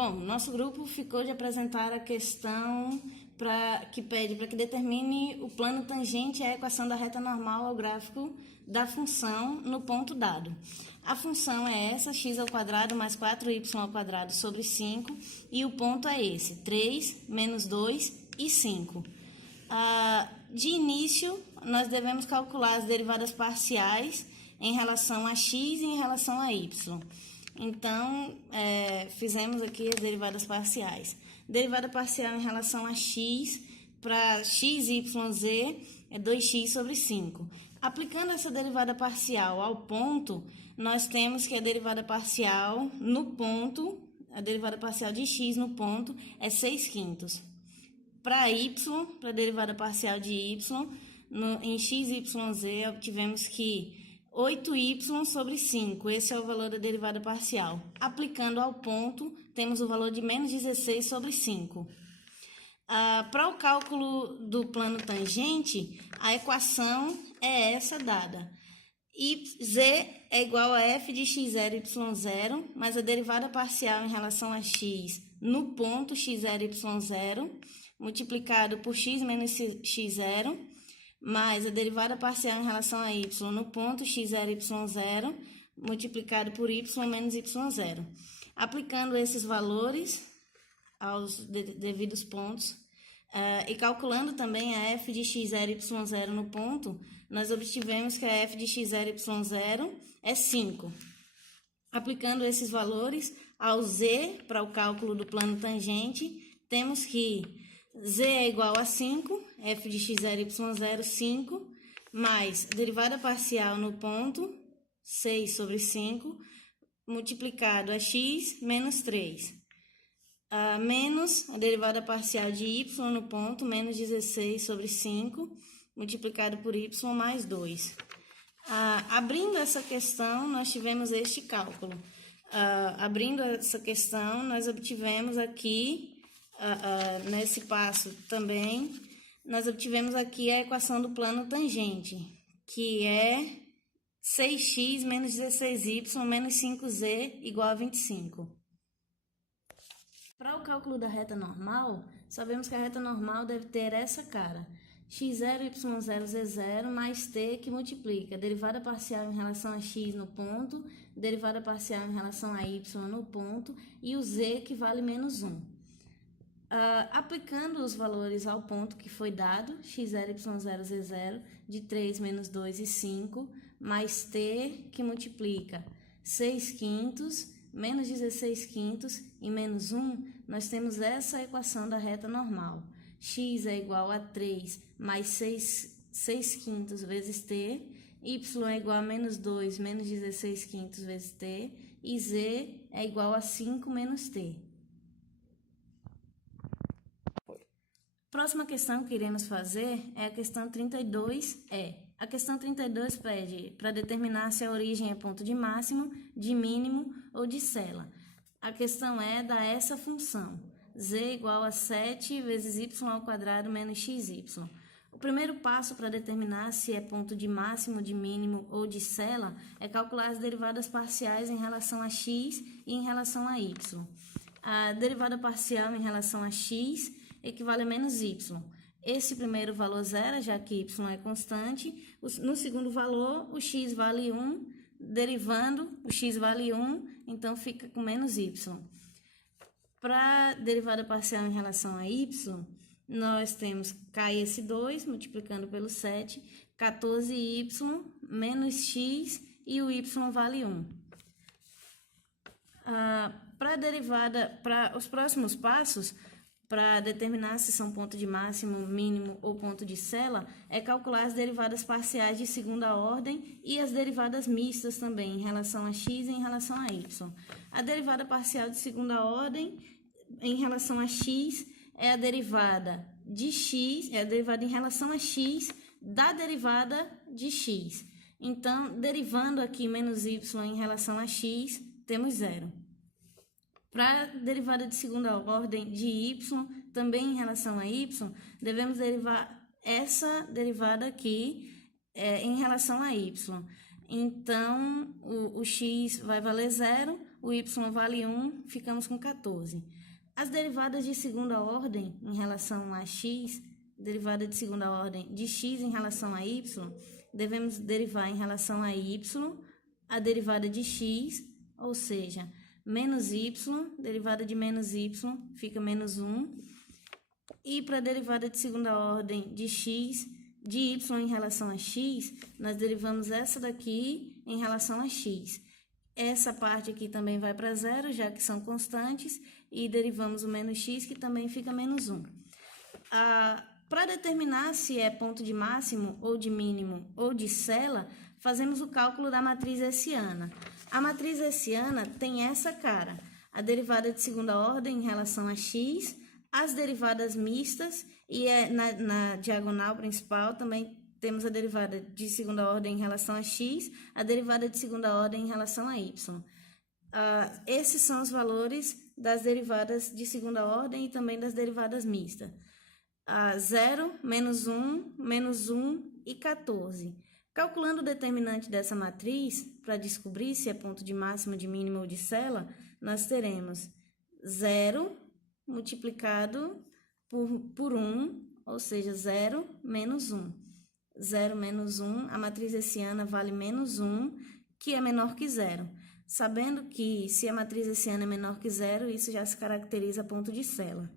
Bom, nosso grupo ficou de apresentar a questão que pede para que determine o plano tangente à equação da reta normal ao gráfico da função no ponto dado. A função é essa, x ao quadrado mais 4y ao quadrado sobre 5, e o ponto é esse, 3, menos 2 e 5. De início, nós devemos calcular as derivadas parciais em relação a x e em relação a y. Então, fizemos aqui as derivadas parciais. Derivada parcial em relação a x, para x, y, z, é 2x sobre 5. Aplicando essa derivada parcial ao ponto, nós temos que a derivada parcial no ponto, a derivada parcial de x no ponto é 6/5. Para y, para a derivada parcial de y, em x, y, z, obtivemos que 8y sobre 5, esse é o valor da derivada parcial. Aplicando ao ponto, temos o valor de menos 16 sobre 5. Para o cálculo do plano tangente, a equação é essa dada. Z é igual a f de x0, y0, mais a derivada parcial em relação a x no ponto x0, y0, multiplicado por x menos x0, mais a derivada parcial em relação a y no ponto x0, y0, multiplicado por y menos y0. Aplicando esses valores aos devidos pontos e calculando também a f de x0, y0 no ponto, nós obtivemos que a f de x0, y0 é 5. Aplicando esses valores ao z, para o cálculo do plano tangente, temos que z é igual a 5, f de x0, y0, 5, mais a derivada parcial no ponto, 6 sobre 5, multiplicado a x menos 3, menos a derivada parcial de y no ponto, menos 16 sobre 5, multiplicado por y mais 2. Abrindo essa questão, nós tivemos este cálculo. Abrindo essa questão, nós obtivemos aqui, nesse passo também, nós obtivemos aqui a equação do plano tangente, que é 6x menos 16y menos 5z igual a 25. Para o cálculo da reta normal, sabemos que a reta normal deve ter essa cara, x0, y0, z0 mais t que multiplica a derivada parcial em relação a x no ponto, derivada parcial em relação a y no ponto e o z que vale menos 1. Aplicando os valores ao ponto que foi dado, x0, y0, z0, de 3, menos 2 e 5, mais t que multiplica 6/5, menos 16/5 e menos 1, nós temos essa equação da reta normal. X é igual a 3 mais 6/5 vezes t, y é igual a menos 2 menos 16/5 vezes t, e z é igual a 5 menos t. Próxima questão que iremos fazer é a questão 32E. A questão 32 pede para determinar se a origem é ponto de máximo, de mínimo ou de sela. A questão é dar essa função, z igual a 7 vezes y ao quadrado menos xy. O primeiro passo para determinar se é ponto de máximo, de mínimo ou de sela é calcular as derivadas parciais em relação a x e em relação a y. A derivada parcial em relação a x equivale a menos y. Esse primeiro valor zero, já que y é constante. No segundo valor, o x vale 1, derivando, o x vale 1, então fica com menos y. Para a derivada parcial em relação a y, nós temos cai esse 2, multiplicando pelo 7, 14y menos x e o y vale 1. Para a derivada, para os próximos passos, para determinar se são ponto de máximo, mínimo ou ponto de sela, é calcular as derivadas parciais de segunda ordem e as derivadas mistas também, em relação a x e em relação a y. A derivada parcial de segunda ordem, em relação a x, é a derivada de x, é a derivada em relação a x da derivada de x. Então, derivando aqui menos y em relação a x, temos 0. Para a derivada de segunda ordem de y, também em relação a y, devemos derivar essa derivada aqui em relação a y. Então, o x vai valer 0, o y vale 1, ficamos com 14. As derivadas de segunda ordem em relação a x, derivada de segunda ordem de x em relação a y, devemos derivar em relação a y a derivada de x, ou seja, menos y, derivada de menos y fica menos 1. E para a derivada de segunda ordem de x, de y em relação a x, nós derivamos essa daqui em relação a x. Essa parte aqui também vai para zero, já que são constantes, e derivamos o menos x, que também fica menos 1. Para determinar se é ponto de máximo, ou de mínimo, ou de cela, fazemos o cálculo da matriz hessiana. A matriz hessiana tem essa cara, a derivada de segunda ordem em relação a x, as derivadas mistas, e na diagonal principal também temos a derivada de segunda ordem em relação a x, a derivada de segunda ordem em relação a y. Esses são os valores das derivadas de segunda ordem e também das derivadas mistas. 0, menos 1 e 14. Calculando o determinante dessa matriz, para descobrir se é ponto de máximo, de mínimo ou de cela, nós teremos 0 multiplicado por 1, ou seja, 0 menos 1. 0 menos 1, a matriz hessiana vale menos 1, que é menor que 0. Sabendo que se a matriz hessiana é menor que 0, isso já se caracteriza ponto de cela.